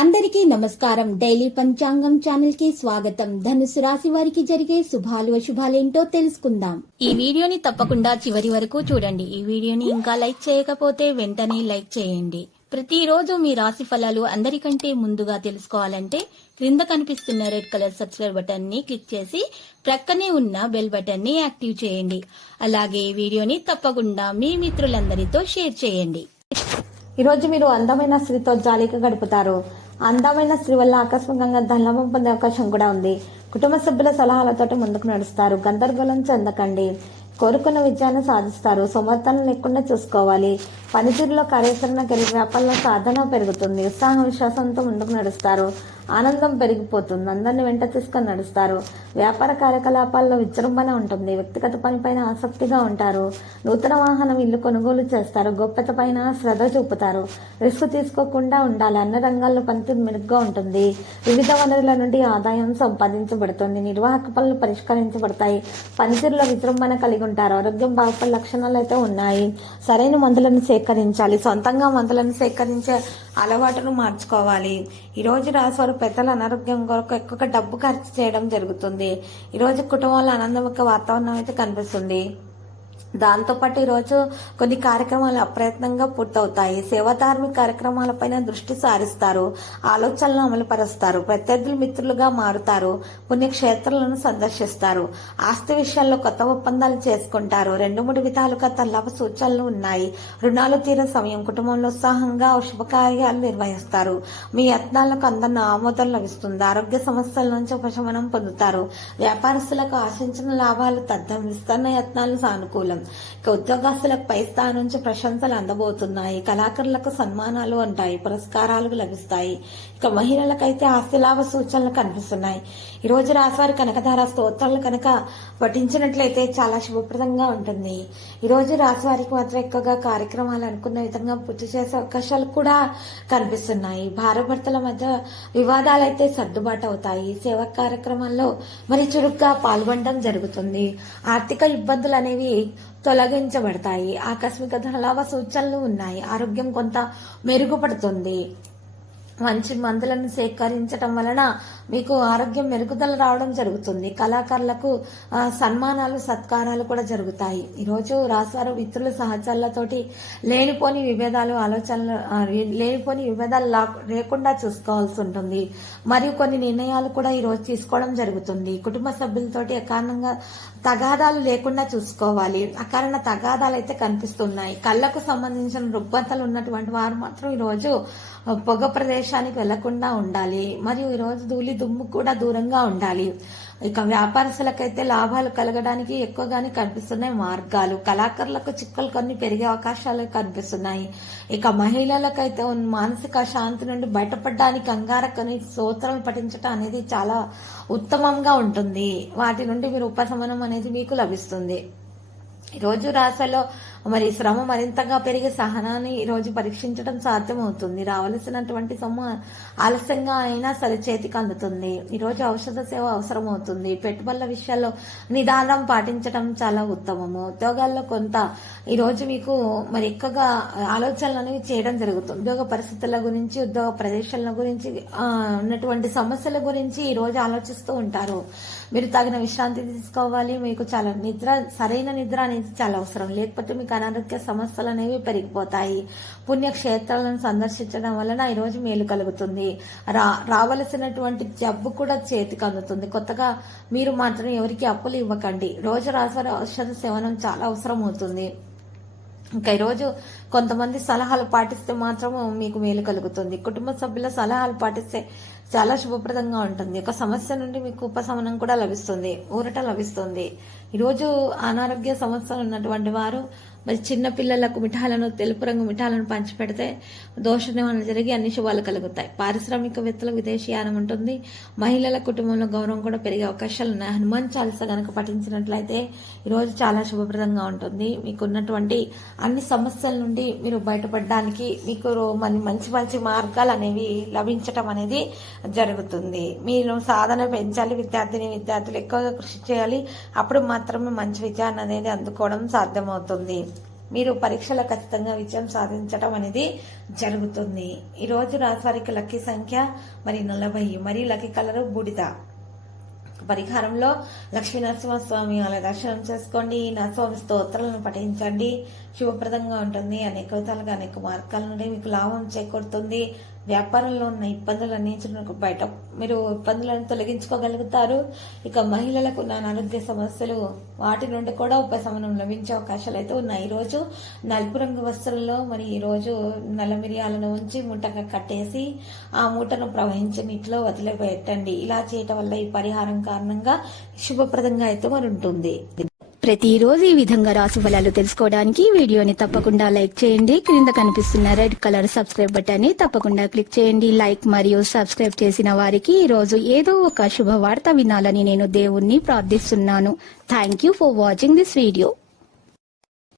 అందరికీ నమస్కారం. డైలీ పంచాంగం ఛానల్ కి స్వాగతం. ధనుసు రాశి వారికి జరిగే శుభాలు అశుభాలేంటో తెలుసుకుందాం. ఈ వీడియోని తప్పకుండా చివరి వరకు చూడండి. ఈ వీడియోని ఇంకా లైక్ చేయకపోతే వెంటనే లైక్ చేయండి. ప్రతిరోజు మీ రాశి ఫలాలు అందరికంటే ముందుగా తెలుసుకోవాలంటే క్రింద కనిపిస్తున్న రెడ్ కలర్ సబ్స్క్రైబ్ బటన్ ని క్లిక్ చేసి ప్రక్కనే ఉన్న బెల్ బటన్ ని యాక్టివ్ చేయండి. అలాగే ఈ వీడియోని తప్పకుండా మీ మిత్రులందరితో షేర్ చేయండి. ఈరోజు మీరు అందమైన స్త్రీతో జాలీగా గడుపుతారు. అందమైన స్త్రీ వల్ల ఆకస్మికంగా ధనలాభం పొందే అవకాశం కూడా ఉంది. కుటుంబ సభ్యుల సలహాలతో ముందుకు నడుస్తారు. గందరగోళం చెందకండి. కోరుకున్న విజయాన్ని సాధిస్తారు. సోమర్థనం లేకుండా చూసుకోవాలి. పనితీరులో కార్యాచరణ కలిగి వ్యాపారంలో సాధన పెరుగుతుంది. ఉత్సాహ విశ్వాసంతో ముందుకు నడుస్తారు. ఆనందం పెరిగిపోతుంది. అందరిని వెంట తీసుకొని నడుస్తారు. వ్యాపార కార్యకలాపాల్లో విజృంభణ ఉంటుంది. వ్యక్తిగత పనిపైన ఆసక్తిగా ఉంటారు. నూతన వాహనం ఇల్లు కొనుగోలు చేస్తారు. గోప్యత పైన శ్రద్ధ చూపుతారు. రిస్క్ తీసుకోకుండా ఉండాలి. అన్ని రంగాల్లో పనితీరు మెరుగ్గా ఉంటుంది. వివిధ వనరుల నుండి ఆదాయం సంపాదించబడుతుంది. నిర్వాహక పనులు పరిష్కరించబడతాయి. పనితీరులో విజృంభణ కలిగి ఉంటారు. ఆరోగ్యం బాగుపడే లక్షణాలు అయితే ఉన్నాయి. సరైన మందులను సేకరించాలి. సొంతంగా మందులను సేకరించే అలవాటును మార్చుకోవాలి. ఈరోజు రాశివారు పెద్దల అనారోగ్యం కొరకు ఎక్కువగా డబ్బు ఖర్చు చేయడం జరుగుతుంది. ఈరోజు కుటుంబంలో ఆనందముఖ వాతావరణం అయితే కనిపిస్తుంది. దాంతోపాటు ఈరోజు కొన్ని కార్యక్రమాలు అప్రయత్నంగా పూర్తవుతాయి. సేవాధార్మిక కార్యక్రమాలపైన దృష్టి సారిస్తారు. ఆలోచనలను అమలుపరుస్తారు. ప్రత్యర్థులు మిత్రులుగా మారుతారు. పుణ్యక్షేత్రాలను సందర్శిస్తారు. ఆస్తి విషయాల్లో కొత్త ఒప్పందాలు చేసుకుంటారు. 2-3 విధాలుగా తల్లాభ సూచనలు ఉన్నాయి. రుణాలు తీరే సమయం. కుటుంబంలో ఉత్సాహంగా శుభకార్యాలు నిర్వహిస్తారు. మీ యత్నాలకు అందరిని ఆమోదం లభిస్తుంది. ఆరోగ్య సమస్యల నుంచి ఉపశమనం పొందుతారు. వ్యాపారస్తులకు ఆశించిన లాభాలు తథ్యం. విస్తరణ యత్నాలు సానుకూలం. ఇక ఉద్యోగస్తులకు పై స్థాయి నుంచి ప్రశంసలు అందబోతున్నాయి. కళాకారులకు సన్మానాలు ఉంటాయి. పురస్కారాలు లభిస్తాయి. ఇక మహిళలకైతే ఆస్తి లాభ సూచనలు కనిపిస్తున్నాయి. ఈ రోజు రాశివారి కనకధార స్తోత్రాలు కనుక పఠించినట్లయితే చాలా శుభప్రదంగా ఉంటుంది. ఈ రోజు రాశివారికి మాత్రం ఎక్కువగా కార్యక్రమాలు అనుకున్న విధంగా పూర్తి చేసే అవకాశాలు కూడా కనిపిస్తున్నాయి. భార్యాభర్తల మధ్య వివాదాలైతే సర్దుబాటు అవుతాయి. సేవా కార్యక్రమాల్లో మరి చురుగ్గా పాల్గొనడం జరుగుతుంది. ఆర్థిక ఇబ్బందులు అనేవి తొలగించబడతాయి. ఆకస్మిక ధనలాభ సూచనలు ఉన్నాయి. ఆరోగ్యం కొంత మెరుగుపడుతుంది. మంచి మందులను సేకరించడం వలన మీకు ఆరోగ్యం మెరుగుదల రావడం జరుగుతుంది. కళాకారులకు సన్మానాలు సత్కారాలు కూడా జరుగుతాయి. ఈరోజు రాశివారు మిత్రులు సహచరులతోటి లేనిపోని విభేదాలు లేకుండా చూసుకోవాల్సి ఉంటుంది. మరియు కొన్ని నిర్ణయాలు కూడా ఈరోజు తీసుకోవడం జరుగుతుంది. కుటుంబ సభ్యులతోటి అకారణంగా తగాదాలు లేకుండా చూసుకోవాలి. అకారణ తగాదాలు అయితే కనిపిస్తున్నాయి. కళ్ళకు సంబంధించిన రుగ్మతలు ఉన్నటువంటి వారు మాత్రం ఈరోజు పొగ ప్రదేశానికి వెళ్లకుండా ఉండాలి. మరియు ఈరోజు ధూళి దుమ్ము కూడా దూరంగా ఉండాలి. ఇక వ్యాపారస్తులకైతే లాభాలు కలగడానికి ఎక్కువగానే కనిపిస్తున్నాయి మార్గాలు. కళాకారులకు చిక్కులు కొన్ని పెరిగే అవకాశాలు కనిపిస్తున్నాయి. ఇక మహిళలకైతే మానసిక శాంతి నుండి బయటపడడానికి అంగారకని స్తోత్రాలు పఠించడం అనేది చాలా ఉత్తమంగా ఉంటుంది. వాటి నుండి మీరు ఉపశమనం అనేది మీకు లభిస్తుంది. ఈరోజు రాశిలో మరి శ్రమ మరింతగా పెరిగే సహనాన్ని ఈరోజు పరీక్షించడం సాధ్యమవుతుంది. రావలసినటువంటి సొమ్ము ఆలస్యంగా అయినా సరే చేతికి అందుతుంది. ఈరోజు ఔషధ సేవ అవసరమవుతుంది. పెట్టుబడుల విషయాల్లో నిదానం పాటించడం చాలా ఉత్తమము. ఉద్యోగాల్లో కొంత ఈరోజు మీకు మరి ఎక్కువగా ఆలోచనలు అనేవి చేయడం జరుగుతుంది. ఉద్యోగ పరిస్థితుల గురించి, ఉద్యోగ ప్రదేశాల గురించి, ఉన్నటువంటి సమస్యల గురించి ఈరోజు ఆలోచిస్తూ ఉంటారు. మీరు తగిన విశ్రాంతి తీసుకోవాలి. మీకు చాలా సరైన నిద్ర అనేది చాలా అవసరం. లేకపోతే మీకు అనారోగ్య సమస్యలు అనేవి పెరిగిపోతాయి. పుణ్యక్షేత్రాలను సందర్శించడం వలన ఈరోజు మేలు కలుగుతుంది. రావలసినటువంటి జబ్బు కూడా చేతికి అందుతుంది. కొత్తగా మీరు మాత్రం ఎవరికి అప్పులు ఇవ్వకండి. రోజు రాశివారి ఔషధ సేవనం చాలా అవసరం అవుతుంది. ఇంకా ఈరోజు కొంతమంది సలహాలు పాటిస్తే మాత్రం మీకు మేలు కలుగుతుంది. కుటుంబ సభ్యుల సలహాలు పాటిస్తే చాలా శుభప్రదంగా ఉంటుంది. ఒక సమస్య నుండి మీకు ఉపశమనం కూడా లభిస్తుంది. ఊరట లభిస్తుంది. ఈరోజు అనారోగ్య సమస్యలు ఉన్నటువంటి వారు మరి చిన్న పిల్లలకు మిఠాలను, తెలుపు రంగు మిఠాలను పంచిపెడితే దోష నివారణ జరిగి అన్ని శుభాలు కలుగుతాయి. పారిశ్రామికవేత్తలకు విదేశీయానం ఉంటుంది. మహిళల కుటుంబంలో గౌరవం కూడా పెరిగే అవకాశాలు ఉన్నాయి. హనుమాన్ చాలీస గనక పఠించినట్లయితే ఈరోజు చాలా శుభప్రదంగా ఉంటుంది. మీకున్నటువంటి అన్ని సమస్యల నుండి మీరు బయటపడడానికి మీకు మంచి మంచి మార్గాలు అనేవి లభించటం అనేది జరుగుతుంది. మీరు సాధన పెంచాలి. విద్యార్థులు ఎక్కువగా కృషి చేయాలి. అప్పుడు మాత్రమే మంచి విజయాన్ని అనేది అందుకోవడం సాధ్యమవుతుంది. మీరు పరీక్షలో ఖచ్చితంగా విజయం సాధించడం అనేది జరుగుతుంది. ఈ రోజు రాశి వారికి లక్కీ సంఖ్య మరి 40, మరి లక్కీ కలర్ బూడిద. పరిహారంలో లక్ష్మీ నరసింహస్వామి ఆలయ దర్శనం చేసుకోండి, నరసింహ స్తోత్రాలను పఠించండి. శుభప్రదంగా ఉంటుంది. అనేక విధాలుగా అనేక మార్గాల నుండి మీకు లాభం చేకూరుతుంది. వ్యాపారంలో ఉన్న ఇబ్బందులన్నీ బయట మీరు ఇబ్బందులను తొలగించుకోగలుగుతారు. ఇక మహిళలకు ఉన్న అనారోగ్య సమస్యలు వాటి నుండి కూడా ఉపశమనం లభించే అవకాశాలు అయితే ఉన్నాయి. ఈ రోజు నలుపు రంగు వస్త్రంలో మరి ఈ రోజు నల్ల మిరియాలను ఉంచి మూటగా కట్టేసి ఆ మూటను ప్రవహించే నీటిలో వదిలిపెట్టండి. ఇలా చేయటం వల్ల ఈ పరిహారం కారణంగా శుభప్రదంగా అయితే మరి ఉంటుంది. ప్రతిరోజు ఈ విధంగా రాశి ఫలాలు తెలుసుకోవడానికి వీడియోని తప్పకుండా లైక్ చేయండి. క్రింద కనిపిస్తున్న రెడ్ కలర్ సబ్స్క్రైబ్ బటన్ ని తప్పకుండా క్లిక్ చేయండి. లైక్ మరియు సబ్స్క్రైబ్ చేసిన వారికి ఈ రోజు ఏదో ఒక శుభవార్త వినాలని నేను దేవుణ్ణి ప్రార్థిస్తున్నాను. Thank you for watching this video.